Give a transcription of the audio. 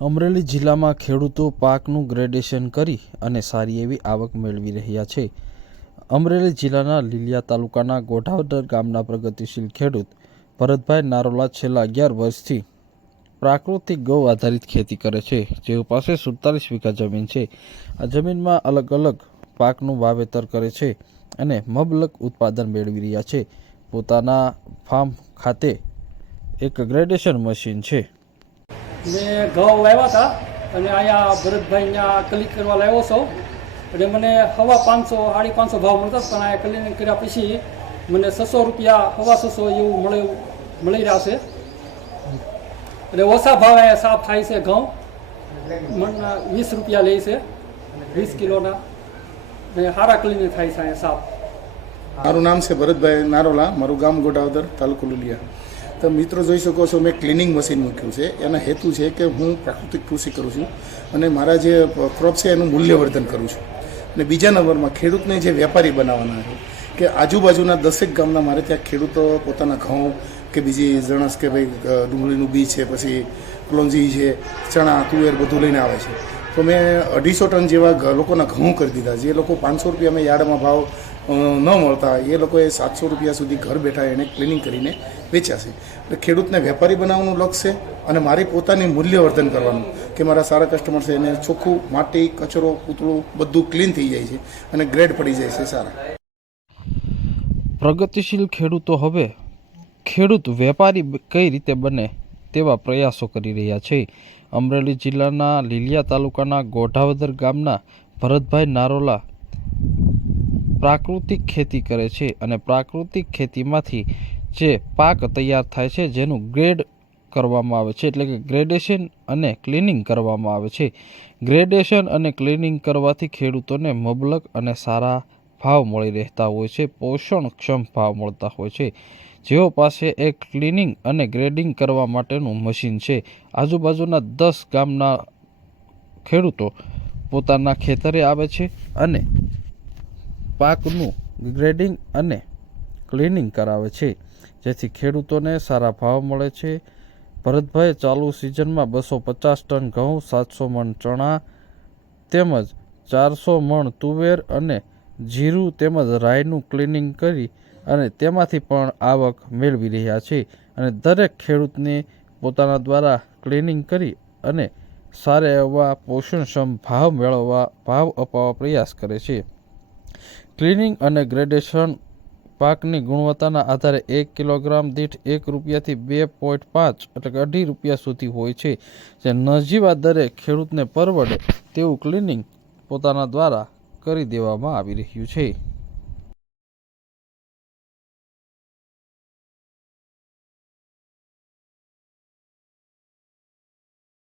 અમરેલી જિલ્લામાં ખેડૂતો પાકનું ગ્રેડેશન કરી અને સારી એવી આવક મેળવી રહ્યા છે. અમરેલી જિલ્લાના લીલિયા તાલુકાના ગોઢાવદર ગામના પ્રગતિશીલ ખેડૂત ભરતભાઈ નારોલા છેલ્લા 11 વર્ષથી પ્રાકૃતિક ગૌ આધારિત ખેતી કરે છે. જેઓ પાસે 47 વીઘા જમીન છે. આ જમીનમાં અલગ અલગ પાકનું વાવેતર કરે છે અને મબલક ઉત્પાદન મેળવી રહ્યા છે. પોતાના ફાર્મ ખાતે એક ગ્રેડેશન મશીન છે. મેં ઘઉં વાવ્યા હતા અને અહીંયા ભરતભાઈના ક્લિક કરવા લાવ્યો છો એટલે મને 550 550 ભાવ મળતા પણ આ ક્લિનિંગ કર્યા પછી મને 600 રૂપિયા 650 એવું મળી રહ્યા છે. એટલે ઓછા ભાવે સાફ થાય છે. ઘઉં મણના 20 રૂપિયા લે છે 20 કિલોના ને સારા ક્લિનિંગ થાય છે અહીંયા સાફ. મારું નામ છે ભરતભાઈ નારોલા, મારું ગામ ગોઢાવદર, તાલુકો લીલિયા. તો મિત્રો જોઈ શકો છો, મેં ક્લિનિંગ મશીન મૂક્યું છે. એના હેતુ છે કે હું પ્રાકૃતિક કૃષિ કરું છું અને મારા જે ક્રોપ છે એનું મૂલ્યવર્ધન કરું છું. અને બીજા નંબરમાં ખેડૂતને જે વેપારી બનાવવાના છે કે આજુબાજુના 10 ગામના મારે ત્યાં ખેડૂતો પોતાના ઘઉં કે બીજી જણસ કે ભાઈ ડુંગળીનું બી છે, પછી કલોંજી છે, ચણા, તુવેર બધું લઈને આવે છે. તો મેં 250 ટન જેવા લોકોના ઘઉં કરી દીધા. જે લોકો 500 રૂપિયા મેં યાર્ડમાં ભાવ ન મળતા એ લોકોએ 700 રૂપિયા સુધી ઘર બેઠા એને ક્લિનિંગ કરીને વેચ્યા છે. એટલે ખેડૂતને વેપારી બનાવવાનું લક્ષ્ય છે અને મારી પોતાની મૂલ્યવર્ધન કરવાનું કે મારા સારા કસ્ટમર છે એને ચોખ્ખું માટી, કચરો, પૂતળું બધું ક્લીન થઈ જાય છે અને ગ્રેડ પડી જાય છે સારા. પ્રગતિશીલ ખેડૂતો હવે ખેડૂત વેપારી કઈ રીતે બને તેવા પ્રયાસો કરી રહ્યા છે. અમરેલી જિલ્લાના લીલિયા તાલુકાના ગોઢાવદર ગામના ભરતભાઈ નારોલા પ્રાકૃતિક ખેતી કરે છે અને પ્રાકૃતિક ખેતીમાંથી જે પાક તૈયાર થાય છે જેનું ગ્રેડ કરવામાં આવે છે, એટલે કે ગ્રેડેશન અને ક્લિનિંગ કરવામાં આવે છે. ગ્રેડેશન અને ક્લિનિંગ કરવાથી ખેડૂતોને મબલક અને સારા ભાવ મળી રહેતા હોય છે, પોષણક્ષમ ભાવ મળતા હોય છે. જેઓ પાસે એક ક્લિનિંગ અને ગ્રેડિંગ કરવા માટેનું મશીન છે. આજુબાજુના 10 ગામના ખેડૂતો પોતાના ખેતરે આવે છે અને પાકનું ગ્રેડિંગ અને ક્લિનિંગ કરાવે છે, જેથી ખેડૂતોને સારા ભાવ મળે છે. ભરતભાઈ ચાલુ સિઝનમાં 250 ટન ઘઉં, 700 મણ ચણા તેમજ 400 મણ તુવેર અને જીરું તેમજ રાઈનું ક્લિનિંગ કરી અને તેમાંથી પણ આવક મેળવી રહ્યા છે. અને દરેક ખેડૂતને પોતાના દ્વારા ક્લિનિંગ કરી અને સારા એવા પોષણક્ષમ ભાવ અપાવવા પ્રયાસ કરે છે. ક્લિનિંગ અને ગ્રેડેશન પાકની ગુણવત્તાના આધારે 1 કિલોગ્રામ દીઠ 1 રૂપિયાથી 2.5 એટલે કે 2.5 રૂપિયા સુધી હોય છે. જે નજીવા દરે ખેડૂતને પરવડે તેવું ક્લિનિંગ પોતાના દ્વારા કરી દેવામાં આવી રહ્યું છે.